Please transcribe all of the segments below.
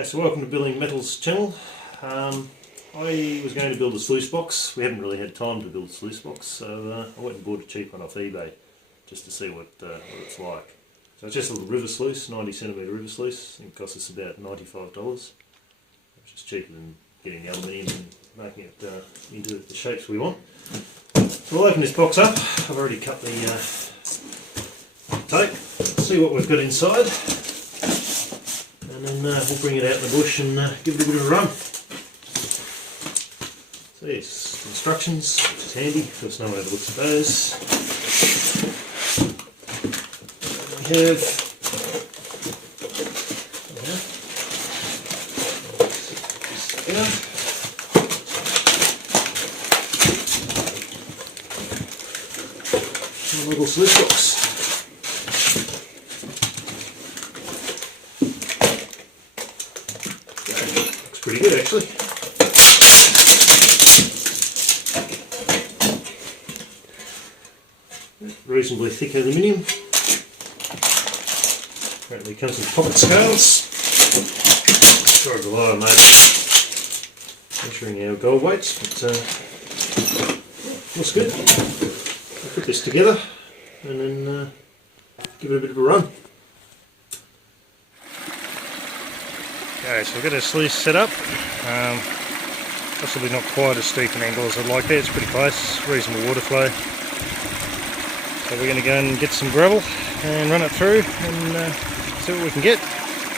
So welcome to Building Metals channel. I was going to build a sluice box. We haven't really had time to build a sluice box, so I went and bought a cheap one off eBay just to see what it's like. So it's just a little river sluice, 90cm river sluice. It cost us about $95, which is cheaper than getting the aluminium and making it into the shapes we want. So we'll open this box up. I've already cut the tape. See what we've got inside. And then we'll bring it out in the bush and give it a bit of a run. So yes, instructions, which is handy, of course no one ever looks at those. We have this together. A little sluice box. Pretty good actually. Reasonably thick aluminium. Apparently comes with pocket scales. Sorry to rely on those measuring our gold weights, but looks good. I'll put this together and then give it a bit of a run. Okay, so we've got our sluice set up. Possibly not quite as steep an angle as I'd like there, it's pretty close, reasonable water flow. So we're going to go and get some gravel and run it through and see what we can get.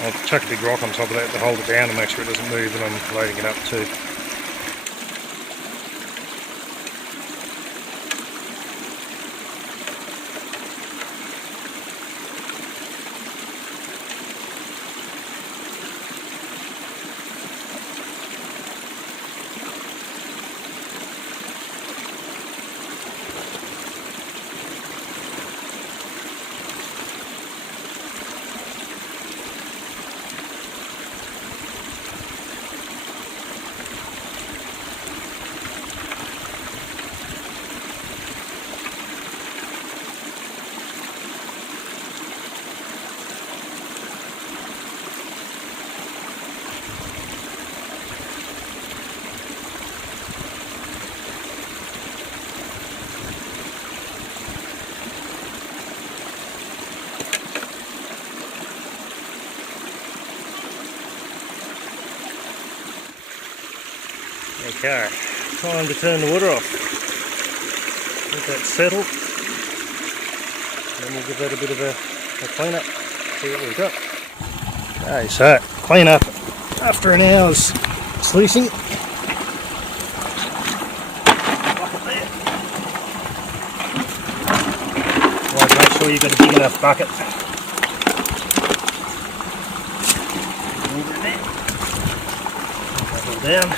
I'll chuck a big rock on top of that to hold it down and make sure it doesn't move when I'm loading it up too. Okay, time to turn the water off. Let that settle. Then we'll give that a bit of a clean up. See what we've got. Okay, so clean up after an hour's sluicing. Bucket there. Always make sure you've got a big enough bucket. Water in there. That all down.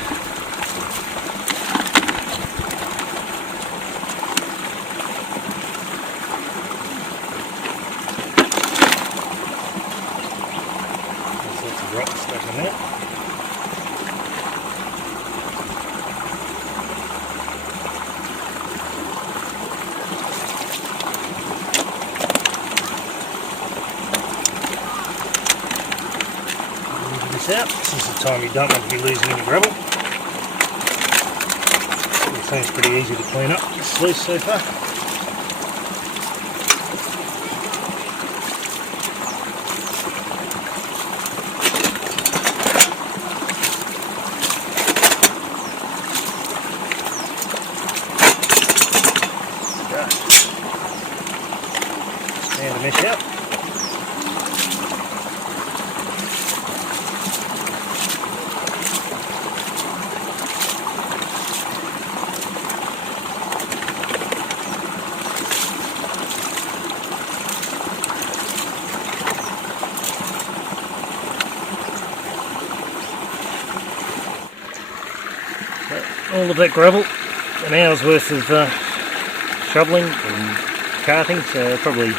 Rocks stuck in there. Move this out. This is the time you don't want to be losing any gravel. It seems pretty easy to clean up this sluice so far. And the mesh out. So all of that gravel, an hour's worth of shoveling and carting, so probably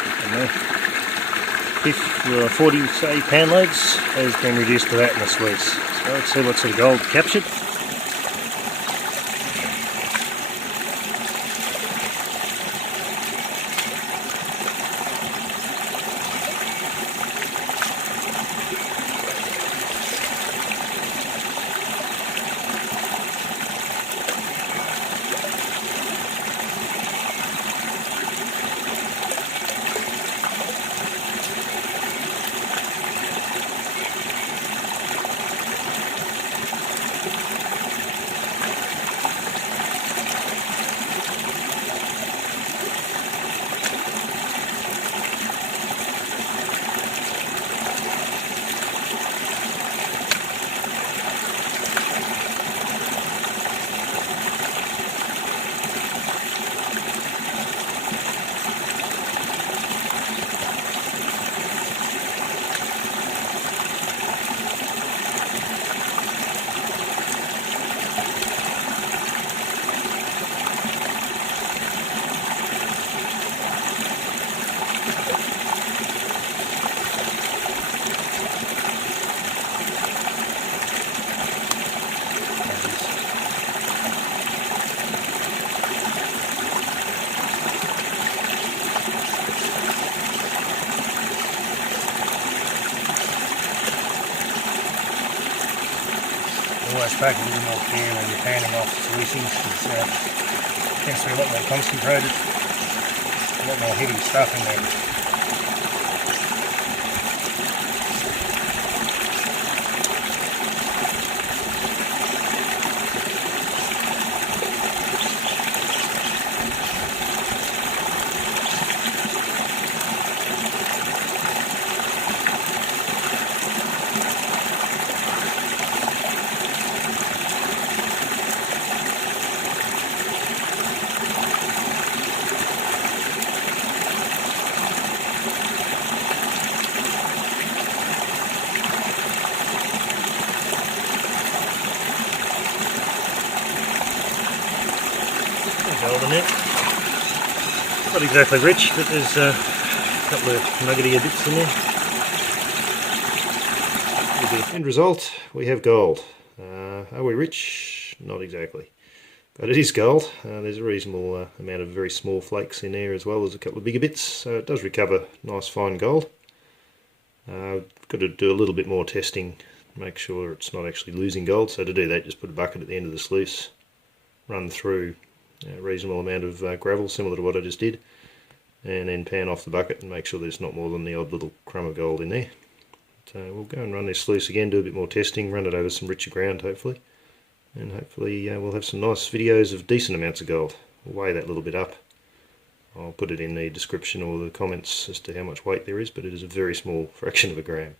40 say pan loads has been reduced to that in the sluice. So let's see what sort of gold captured. always take a little more care when you're panning off sluicings, because it tends to be a lot more concentrated, a lot more heavy stuff in there. Gold in it. Not exactly rich, but there's a couple of nuggetier bits in there. The end result, we have gold. Are we rich? Not exactly. But it is gold. There's a reasonable amount of very small flakes in there, as well as a couple of bigger bits, so it does recover nice fine gold. Got to do a little bit more testing, make sure it's not actually losing gold. So to do that, just put a bucket at the end of the sluice, run through a reasonable amount of gravel, similar to what I just did, and then pan off the bucket and make sure there's not more than the odd little crumb of gold in there. So we'll go and run this sluice again, do a bit more testing, run it over some richer ground hopefully, and hopefully we'll have some nice videos of decent amounts of gold. We'll weigh that little bit up. I'll put it in the description or the comments as to how much weight there is, but it is a very small fraction of a gram.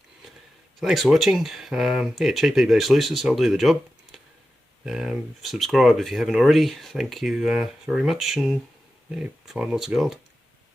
So thanks for watching. Yeah, cheap eBay sluices, I'll do the job. Subscribe if you haven't already. Thank you very much, and yeah, find lots of gold.